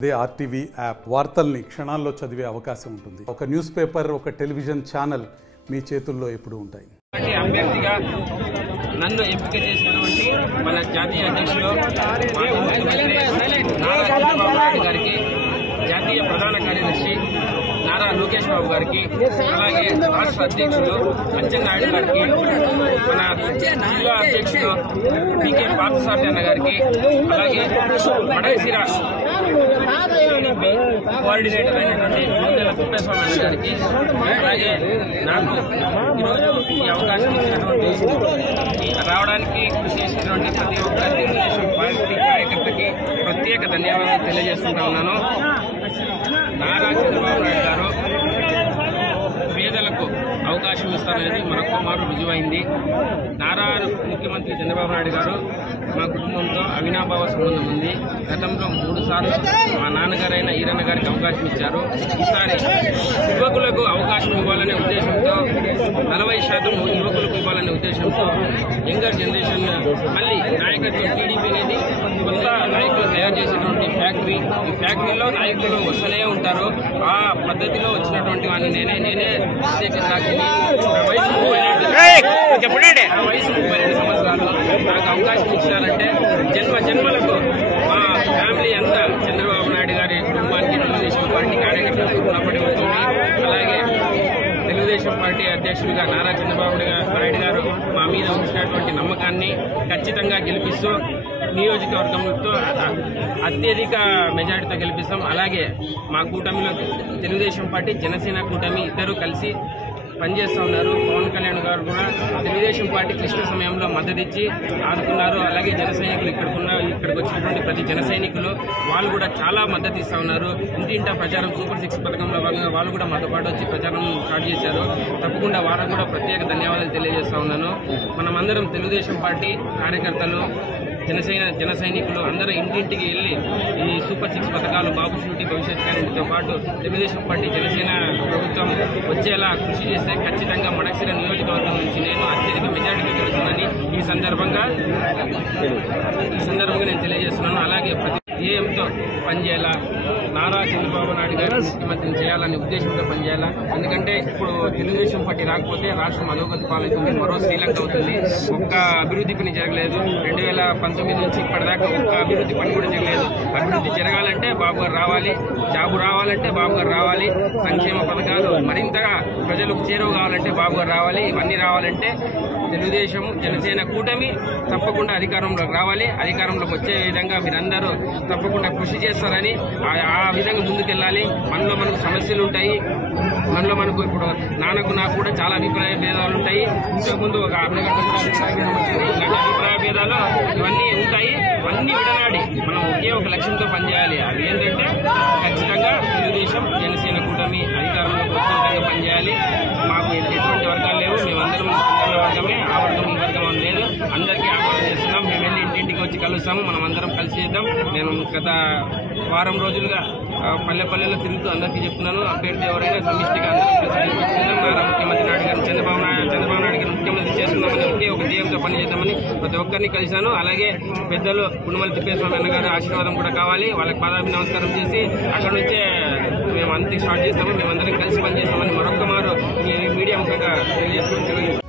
అదే RTV app వార్తల్ని క్షణాల్లో చదివే అవకాశం ఉంటుంది. ఒక న్యూస్ పేపర్, ఒక టెలివిజన్ ఛానల్ మీ చేతుల్లో ఎప్పుడూ ఉంటాయి. అభ్యర్థిగా నన్ను ఎంపిక చేసినటువంటి మన జాతీయ అధ్యక్షులు నారా చంద్రబాబు నాయుడు గారికి, జాతీయ ప్రధాన కార్యదర్శి నారా లోకేష్ బాబు గారికి, అలాగే రాష్ట్ర అధ్యక్షులు అచ్చెన్నాయుడు గారికి, మన జిల్లా అధ్యక్షులు పీకే పార్థసారథి అన్న గారికి, అలాగే మడకశిర కోఆర్డినేటర్ అయినటువంటి ముందెల తిప్పేస్వామి అన్న గారికి, అలాగే నాకు ఈరోజు ఈ అవకాశం ఇచ్చినటువంటి రావడానికి కృషి చేసినటువంటి ప్రతి ఒక్క తెలుగుదేశం పార్టీ కార్యకర్తకి ప్రత్యేక ధన్యవాదాలు తెలియజేసుకుంటా ఉన్నాను. నారా చంద్రబాబు నాయుడు గారు పేదలకు అవకాశం ఇస్తారనేది మరొక మారు రుజువైంది. నారా ముఖ్యమంత్రి చంద్రబాబు నాయుడు గారు మా కుటుంబంతో అవినాభావ సంబంధం ఉంది. గతంలో 3 సార్లు మా నాన్నగారైన ఈరన్న గారికి అవకాశం ఇచ్చారు. ఈసారి యువకులకు అవకాశం ఇవ్వాలనే ఉద్దేశంతో 40% యువకులకు ఇవ్వాలనే ఉద్దేశంతో యంగర్ జనరేషన్ మళ్ళీ నాయకత్వం టీడీపీ అనేది కొత్త నాయకులు తయారు చేసినటువంటి ఫ్యాక్టరీ. ఈ ఫ్యాక్టరీలో నాయకులు వస్తూనే ఉంటారు. ఆ పద్ధతిలో వచ్చినటువంటి వాడిని నేనే ప్రత్యేక సాక్షిని. వయసు 32 సంవత్సరాలు. నాకు అవకాశం ఇచ్చినారంటే జన్మలకు మా ఫ్యామిలీ అంతా చంద్రబాబు నాయుడు గారి కుటుంబానికి తెలుగుదేశం పార్టీ కార్యకర్తలకు రుణపడి ఉంటుంది. అలాగే తెలుగుదేశం పార్టీ అధ్యక్షుడిగా నారా చంద్రబాబు నాయుడు గారు మా మీద ఉంచినటువంటి నమ్మకాన్ని ఖచ్చితంగా గెలిపిస్తూ నియోజకవర్గంతో అత్యధిక మెజారిటీతో గెలిపిస్తాం. అలాగే మా కూటమిలో తెలుగుదేశం పార్టీ, జనసేన కూటమి ఇద్దరూ కలిసి పనిచేస్తూ ఉన్నారు. పవన్ కళ్యాణ్ గారు కూడా తెలుగుదేశం పార్టీ క్లిష్ట సమయంలో మద్దతు ఇచ్చి ఆదుకున్నారు. అలాగే జన సైనికులు ఇక్కడికి వచ్చినటువంటి ప్రతి జన సైనికులు వాళ్ళు కూడా చాలా మద్దతు ఇస్తూ ఉన్నారు. ఇంటింటా ప్రచారం సూపర్ 6 పథకంలో భాగంగా వాళ్ళు కూడా మాతో పాటు వచ్చి ప్రచారం స్టార్ట్ చేశారు. తప్పకుండా వారికి కూడా ప్రత్యేక ధన్యవాదాలు తెలియజేస్తా ఉన్నాను. మనమందరం తెలుగుదేశం పార్టీ కార్యకర్తలు, జన సైనికులు అందరూ ఇంటింటికి వెళ్లి ఈ సూపర్ 6 పథకాలు, బాబు షూటీ, భవిష్యత్ గ్యారెంటీతో పాటు తెలుగుదేశం పార్టీ, జనసేన ప్రభుత్వం వచ్చేలా కృషి చేస్తే ఖచ్చితంగా మడకశిర నియోజకవర్గం నుంచి నేను అత్యధిక మెజారిటీగా గెలుస్తున్నానని ఈ సందర్భంగా నేను తెలియజేస్తున్నాను. అలాగే ప్రతి ధ్యేయంతో పనిచేయాలా, నారా చంద్రబాబు నాయుడు గారు ముఖ్యమంత్రిని చేయాలనే ఉద్దేశంతో పనిచేయాలా. ఎందుకంటే ఇప్పుడు తెలుగుదేశం పార్టీ రాకపోతే రాష్ట్రం అధోగతి పాలవుతుంది, మరో శ్రీలంక అవుతుంది. ఒక్క అభివృద్ధి పని జరగలేదు. 2019 నుంచి ఇప్పటిదాకా ఒక్క అభివృద్ధి పని కూడా జరగలేదు. అభివృద్ధి జరగాలంటే బాబు గారు రావాలి, జాబు రావాలంటే బాబు గారు రావాలి, సంక్షేమ పథకాలు మరింతగా ప్రజలకు చేరువ కావాలంటే బాబు గారు రావాలి. ఇవన్నీ రావాలంటే తెలుగుదేశం, జనసేన కూటమి తప్పకుండా అధికారంలోకి రావాలి. అధికారంలోకి వచ్చే విధంగా మీరందరూ తప్పకుండా కృషి చేస్తారని ఆ విధంగా ముందుకెళ్ళాలి. మనకు సమస్యలు ఉంటాయి. మనకు ఇప్పుడు నాకు కూడా చాలా అభిప్రాయ భేదాలు ఉంటాయి. ఇంతకుముందు ఒక అర్ధగంట అభిప్రాయ భేదాలు ఇవన్నీ ఉంటాయి. ఇవన్నీ విడనాడి మనం ఒకే ఒక లక్ష్యంతో పనిచేయాలి. అది ఏంటంటే ఖచ్చితంగా తెలుగుదేశం, జనసేన కూటమి అధికారంలోకి వచ్చే విధంగా పనిచేయాలి. మాకు ఎటువంటి వర్గాలు లేవు. మేమందరం వర్గమే, ఆ వర్గం ఈ వర్గం అని లేదు. అందరికీ ఆహ్వానం చేస్తున్నాం. మేము వెళ్ళి ఇంటింటికి వచ్చి కలుస్తాము. మనం అందరం కలిసి చేద్దాం. నేను గత వారం రోజులుగా పల్లెల్లో తిరుగుతూ అందరికీ చెప్తున్నాను, అభ్యర్థి ఎవరైనా సమిష్టిగా నారా ముఖ్యమంత్రి నాయుడు గారు, చంద్రబాబు నాయుడు గారు ముఖ్యమంత్రి చేస్తున్నామని ఒకే ఒక ధ్యేయంతో పనిచేద్దామని ప్రతి ఒక్కరిని కలిశాను. అలాగే పెద్దలు పుణమల తిప్పేస్వామి అన్న గారి ఆశీర్వాదం కూడా కావాలి. వాళ్ళకి పాదాభి నమస్కారం చేసి అక్కడ నుంచే మేము అంతా స్టార్ట్ చేస్తాము. మేమందరం కలిసి పనిచేస్తామని మరొక్క మారు మీడియా ముఖంగా తెలియజేస్తున్నాం.